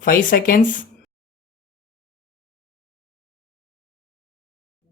5 seconds.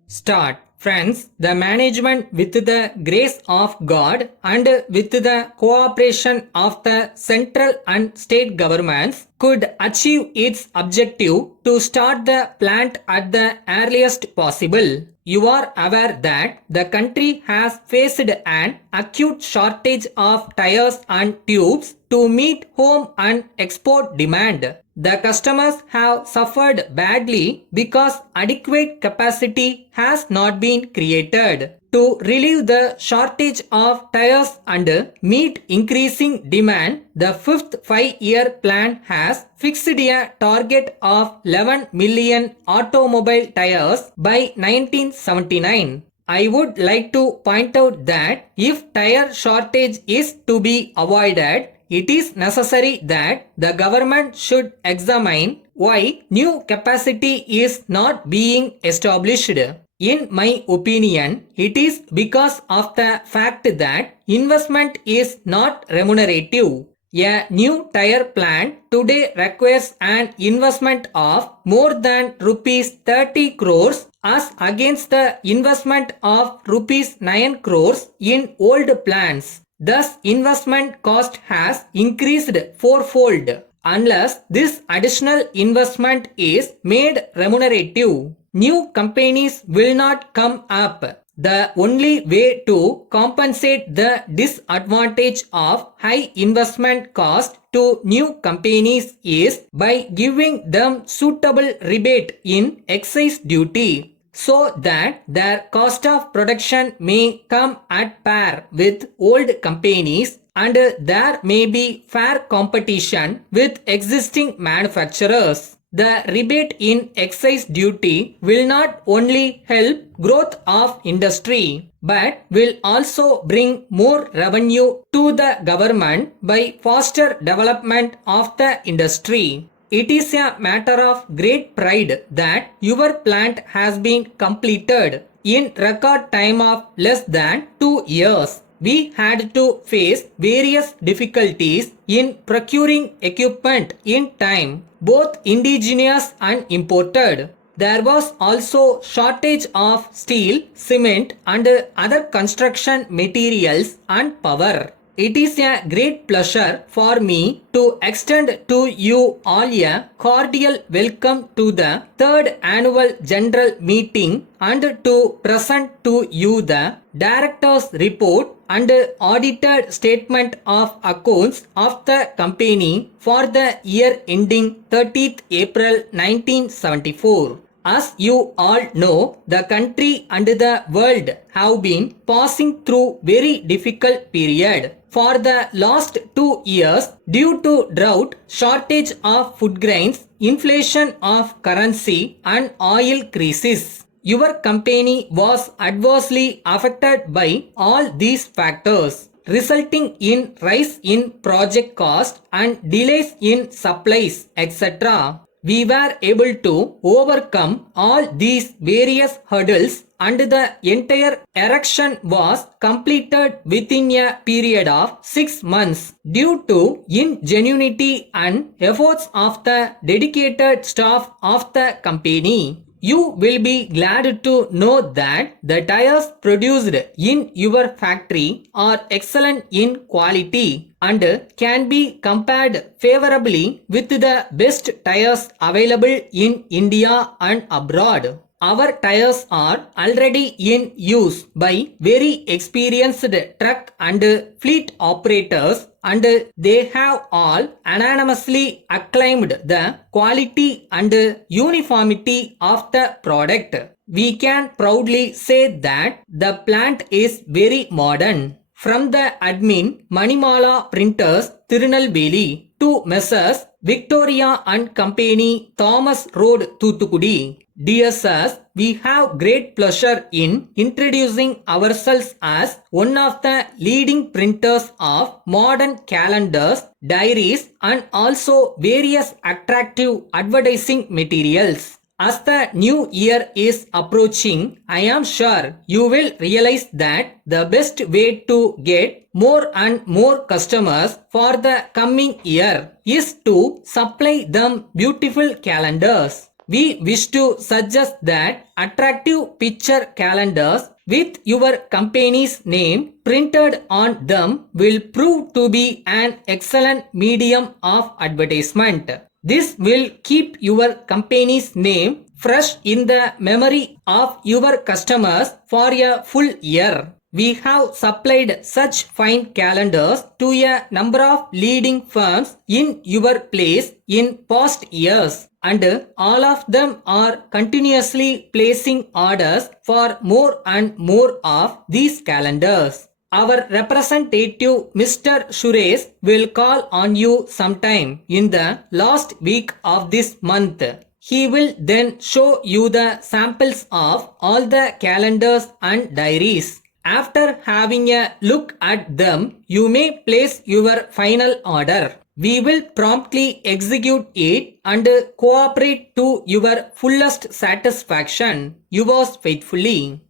Start. Friends, the management with the grace of God and with the cooperation of the central and state governments could achieve its objective to start the plant at the earliest possible. You are aware that the country has faced an acute shortage of tires and tubes to meet home and export demand. The customers have suffered badly because adequate capacity has not been created. To relieve the shortage of tires and meet increasing demand, the fifth 5-year plan has fixed a target of 11 million automobile tires by 1979. I would like to point out that if tire shortage is to be avoided, it is necessary that the government should examine why new capacity is not being established. In my opinion, it is because of the fact that investment is not remunerative. A new tire plant today requires an investment of more than rupees 30 crores as against the investment of rupees 9 crores in old plants. Thus, investment cost has increased fourfold. Unless this additional investment is made remunerative, new companies will not come up. The only way to compensate the disadvantage of high investment cost to new companies is by giving them suitable rebate in excise duty, so that their cost of production may come at par with old companies and there may be fair competition with existing manufacturers. The rebate in excise duty will not only help growth of industry but will also bring more revenue to the government by faster development of the industry. It is a matter of great pride that your plant has been completed in record time of less than 2 years. We had to face various difficulties in procuring equipment in time, both indigenous and imported. There was also shortage of steel, cement and other construction materials and power. It is a great pleasure for me to extend to you all a cordial welcome to the third annual general meeting and to present to you the director's report and audited statement of accounts of the company for the year ending 30th April 1974. As you all know, the country and the world have been passing through very difficult period. For the last 2 years, due to drought, shortage of food grains, inflation of currency and oil crisis, your company was adversely affected by all these factors, resulting in rise in project cost and delays in supplies, etc. We were able to overcome all these various hurdles and the entire erection was completed within a period of 6 months due to ingenuity and efforts of the dedicated staff of the company. You will be glad to know that the tires produced in your factory are excellent in quality and can be compared favorably with the best tires available in India and abroad. Our tires are already in use by very experienced truck and fleet operators and they have all unanimously acclaimed the quality and uniformity of the product. We can proudly say that the plant is very modern. From the admin Manimala Printers Tirunelveli to Messrs. Victoria and Company, Thomas Road, Thuthukudi. Dear sirs, we have great pleasure in introducing ourselves as one of the leading printers of modern calendars, diaries and also various attractive advertising materials. As the new year is approaching, I am sure you will realize that the best way to get more and more customers for the coming year is to supply them beautiful calendars. We wish to suggest that attractive picture calendars with your company's name printed on them will prove to be an excellent medium of advertisement. This will keep your company's name fresh in the memory of your customers for a full year. We have supplied such fine calendars to a number of leading firms in your place in past years, and all of them are continuously placing orders for more and more of these calendars. Our representative Mr. Suresh will call on you sometime in the last week of this month. He will then show you the samples of all the calendars and diaries. After having a look at them, you may place your final order. We will promptly execute it and cooperate to your fullest satisfaction. Yours faithfully.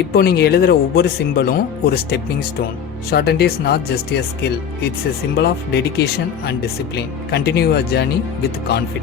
இப்போ நீங்கள் எழுதுகிற ஒவ்வொரு சிம்பிளும் ஒரு stepping stone. Shorthand is not just a skill, it's a symbol of dedication and discipline. Continue your journey with confidence.